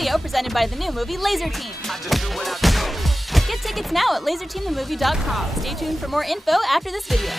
video presented by the new movie Laser Team. Get tickets now at laserteamthemovie.com. Stay tuned for more info after this video.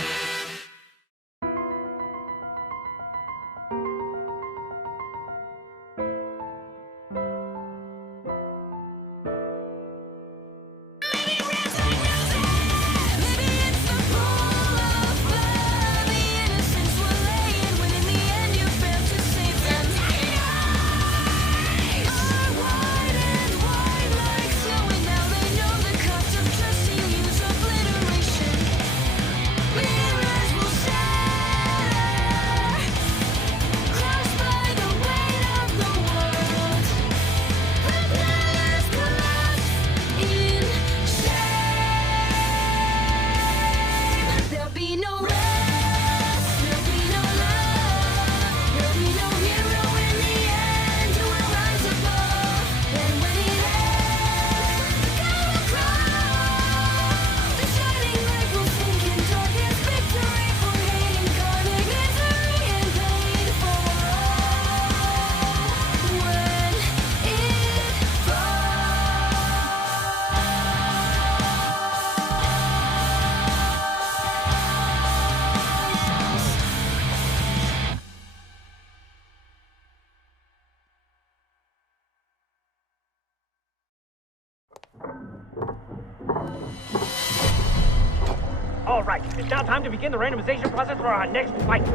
All right, it's now time to begin the randomization process for our next fight.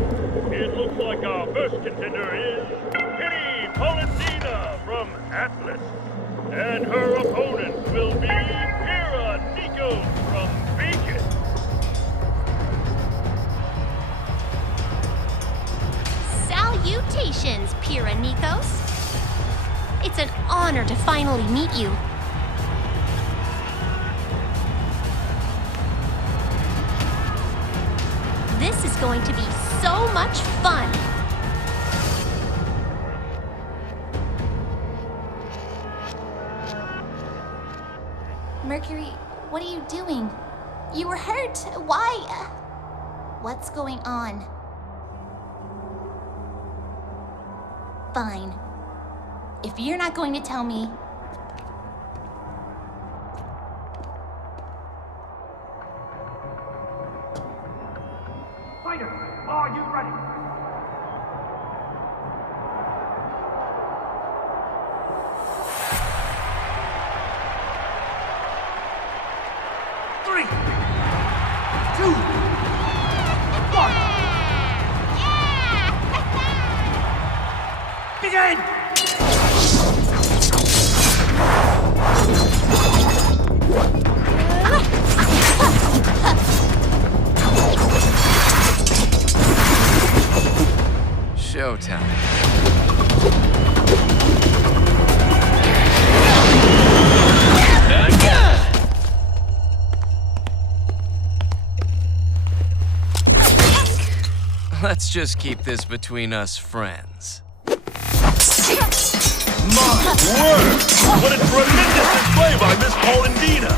It looks like our first contender is Penny Polendina from Atlas. And her opponent will be Pira Nico from Beacon. Salutations, Pira Nikos. It's an honor to finally meet you. This is going to be so much fun. Mercury, what are you doing? You were hurt. Why? What's going on? Fine. If you're not going to tell me... Fighters, are you ready? Three, two, one. Begin! Showtime. Let's just keep this between us friends. My word! What a tremendous display by Miss Polendina!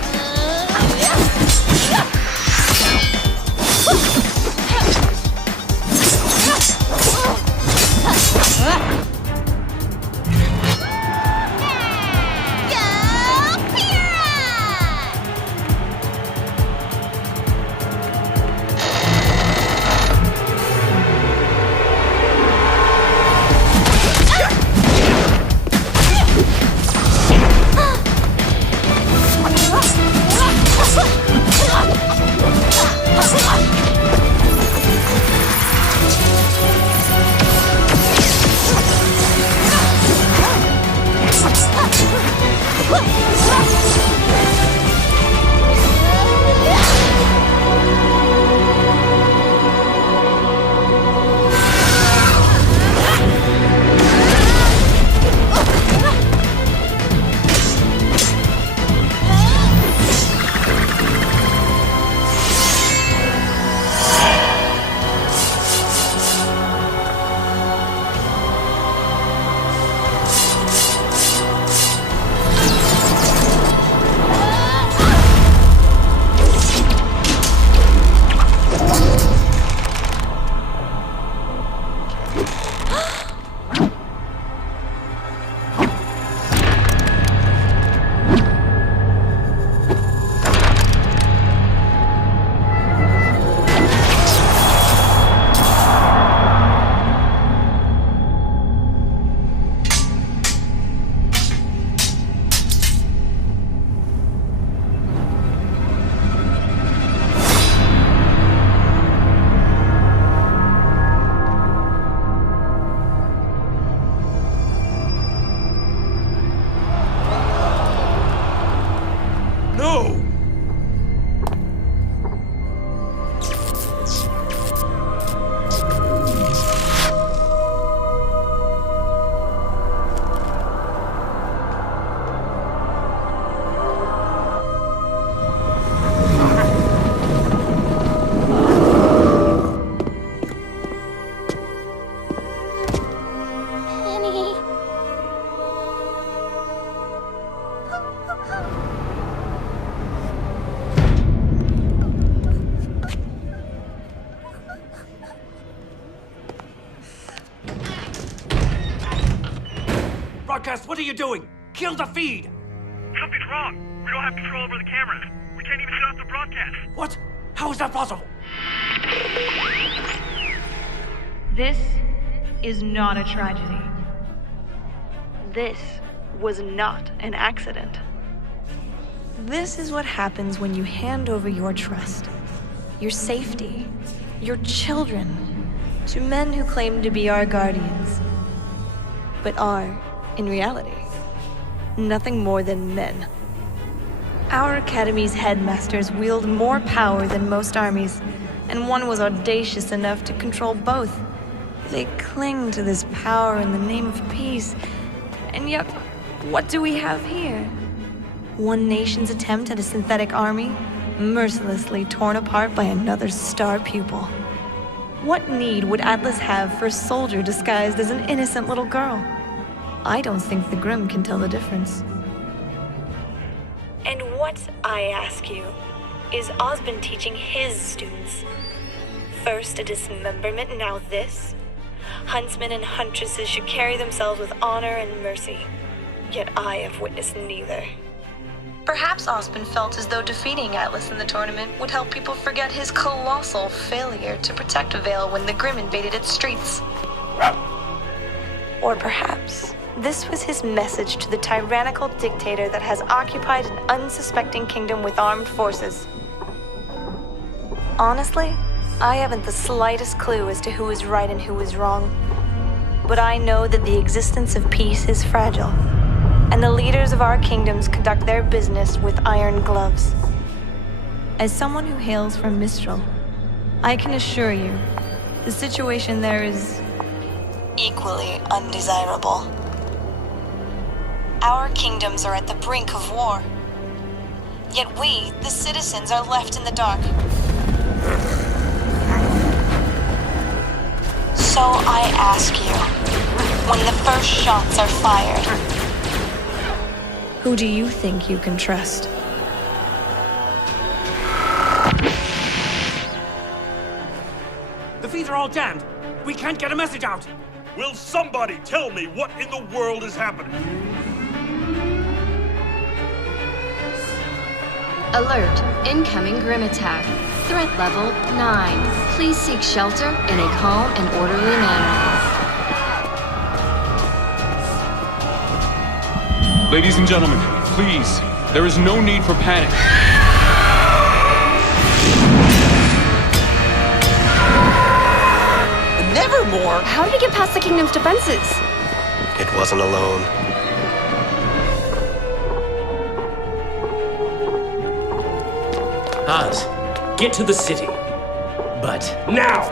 broadcast, what are you doing? Kill the feed! Something's wrong. We don't have control over the cameras. We can't even shut off the broadcast. What? How is that possible? This is not a tragedy. This was not an accident. This is what happens when you hand over your trust, your safety, your children, to men who claim to be our guardians, but are, in reality, nothing more than men. Our academy's headmasters wield more power than most armies, and one was audacious enough to control both. They cling to this power in the name of peace, and yet, what do we have here? One nation's attempt at a synthetic army, mercilessly torn apart by another star pupil. What need would Atlas have for a soldier disguised as an innocent little girl? I don't think the Grimm can tell the difference. And what, I ask you, is Osmond teaching his students? First a dismemberment, now this? Huntsmen and huntresses should carry themselves with honor and mercy. Yet I have witnessed neither. Perhaps Osmond felt as though defeating Atlas in the tournament would help people forget his colossal failure to protect Vale when the Grimm invaded its streets. Or perhaps this was his message to the tyrannical dictator that has occupied an unsuspecting kingdom with armed forces. Honestly, I haven't the slightest clue as to who is right and who is wrong. But I know that the existence of peace is fragile, and the leaders of our kingdoms conduct their business with iron gloves. As someone who hails from Mistral, I can assure you, the situation there is equally undesirable. Our kingdoms are at the brink of war. Yet we, the citizens, are left in the dark. So I ask you, when the first shots are fired, who do you think you can trust? The feeds are all jammed. We can't get a message out. Will somebody tell me what in the world is happening? Alert! Incoming Grimm attack. Threat level 9. Please seek shelter in a calm and orderly manner. Ladies and gentlemen, please, there is no need for panic. Nevermore! How did he get past the kingdom's defenses? It wasn't alone. Oz, get to the city. But now!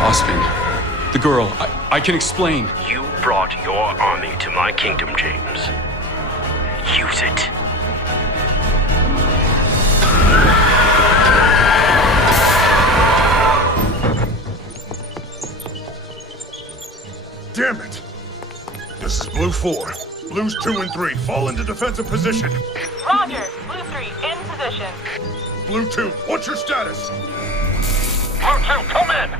Osmond, the girl, I can explain. You brought your army to my kingdom, James. Use it. Damn it! This is Blue 4. Blues 2 and 3, fall into defensive position. Roger. Blue 3, in position. Blue 2, what's your status? Blue 2, come in!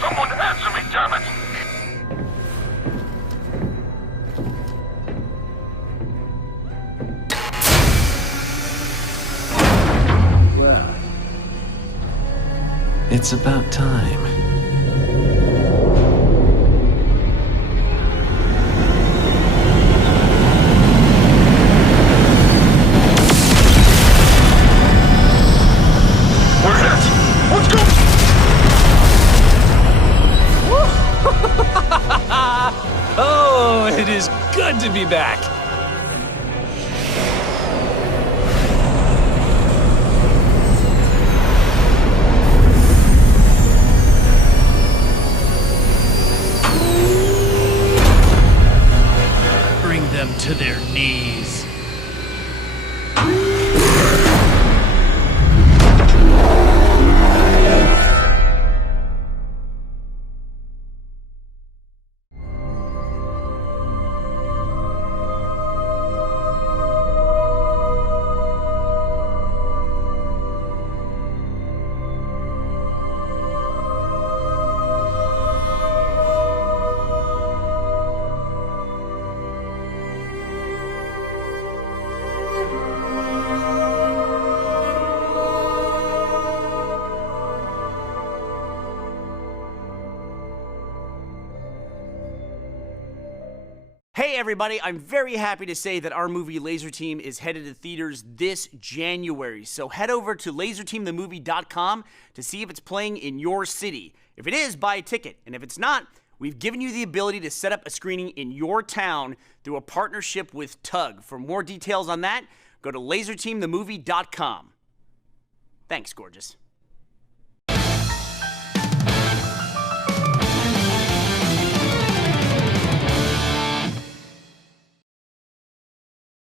Someone answer me, damn it! Well, it's about time. We're hit! Let's go! Oh, it is good to be back. Bring them to their knees. everybody, I'm very happy to say that our movie Laser Team is headed to theaters this January. So head over to laserteamthemovie.com to see if it's playing in your city. If it is, buy a ticket. And if it's not, we've given you the ability to set up a screening in your town through a partnership with Tug. For more details on that, go to laserteamthemovie.com. Thanks, gorgeous.